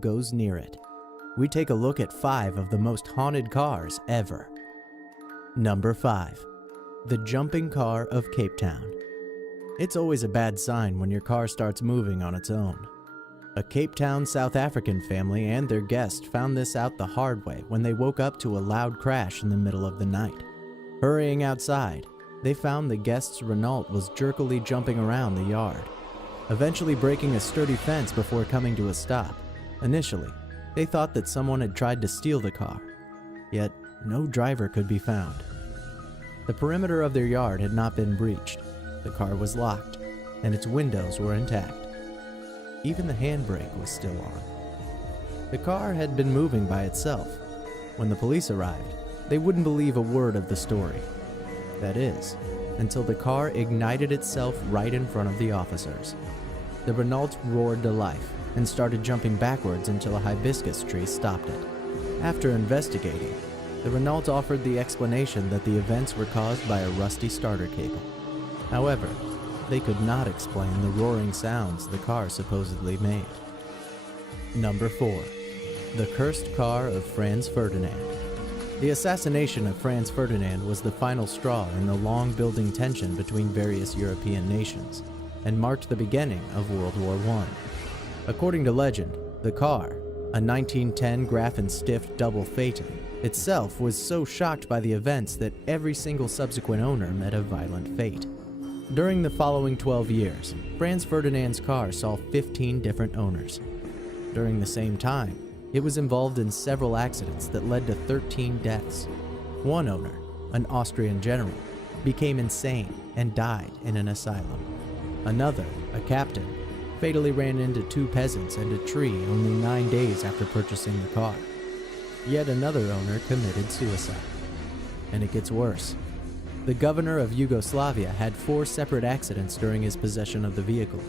goes near it. We take a look at 5 of the most haunted cars ever. Number 5. The jumping car of Cape Town. It's always a bad sign when your car starts moving on its own. A Cape Town, South African family and their guest found this out the hard way when they woke up to a loud crash in the middle of the night. Hurrying outside, they found the guest's Renault was jerkily jumping around the yard, eventually breaking a sturdy fence before coming to a stop. Initially, they thought that someone had tried to steal the car, yet no driver could be found. The perimeter of their yard had not been breached, the car was locked, and its windows were intact. Even the handbrake was still on. The car had been moving by itself. When the police arrived, they wouldn't believe a word of the story. That is, until the car ignited itself right in front of the officers. The Renault roared to life and started jumping backwards until a hibiscus tree stopped it. After investigating, the Renault offered the explanation that the events were caused by a rusty starter cable. However, they could not explain the roaring sounds the car supposedly made. Number 4. The cursed car of Franz Ferdinand. The assassination of Franz Ferdinand was the final straw in the long-building tension between various European nations, and marked the beginning of World War I. According to legend, the car, a 1910 Graf-and-Stift double Phaeton, itself was so shocked by the events that every single subsequent owner met a violent fate. During the following 12 years, Franz Ferdinand's car saw 15 different owners. During the same time, it was involved in several accidents that led to 13 deaths. One owner, an Austrian general, became insane and died in an asylum. Another, a captain, fatally ran into 2 peasants and a tree only 9 days after purchasing the car. Yet another owner committed suicide. And it gets worse. The governor of Yugoslavia had 4 separate accidents during his possession of the vehicle,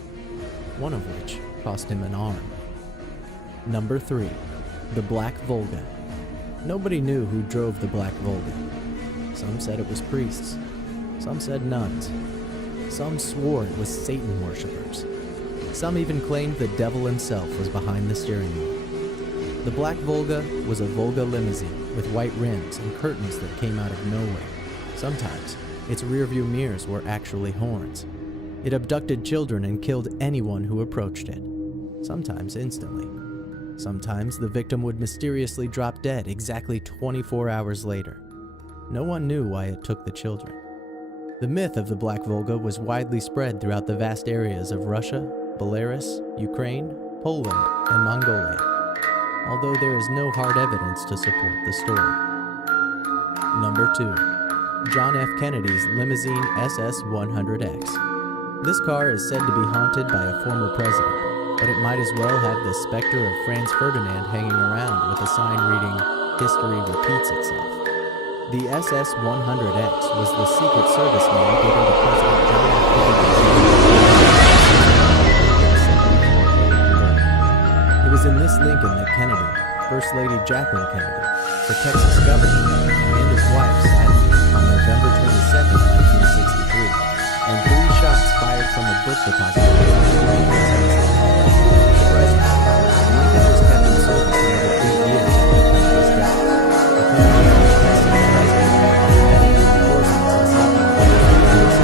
one of which cost him an arm. Number 3. The Black Volga. Nobody knew who drove the Black Volga. Some said it was priests. Some said nuns. Some swore it was Satan worshippers. Some even claimed the devil himself was behind the steering wheel. The Black Volga was a Volga limousine with white rims and curtains that came out of nowhere. Sometimes, its rearview mirrors were actually horns. It abducted children and killed anyone who approached it, sometimes instantly. Sometimes the victim would mysteriously drop dead exactly 24 hours later. No one knew why it took the children. The myth of the Black Volga was widely spread throughout the vast areas of Russia, Belarus, Ukraine, Poland, and Mongolia, although there is no hard evidence to support the story. Number 2. John F. Kennedy's limousine SS-100X. This car is said to be haunted by a former president, but it might as well have the specter of Franz Ferdinand hanging around with a sign reading, "History repeats itself." The SS-100X was the Secret Service name given to President John F. Kennedy. It was in this Lincoln that Kennedy, First Lady Jacqueline Kennedy, the Texas governor, and his wife sat on November 22, 1963, and 3 shots fired from a book depository. The president, Lincoln was kept in service another 8 years after Kennedy's death. The Kennedy was tested as president, and reinforcements and something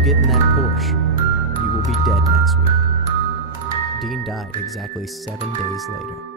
you get in that Porsche, you will be dead next week. Dean died exactly 7 days later.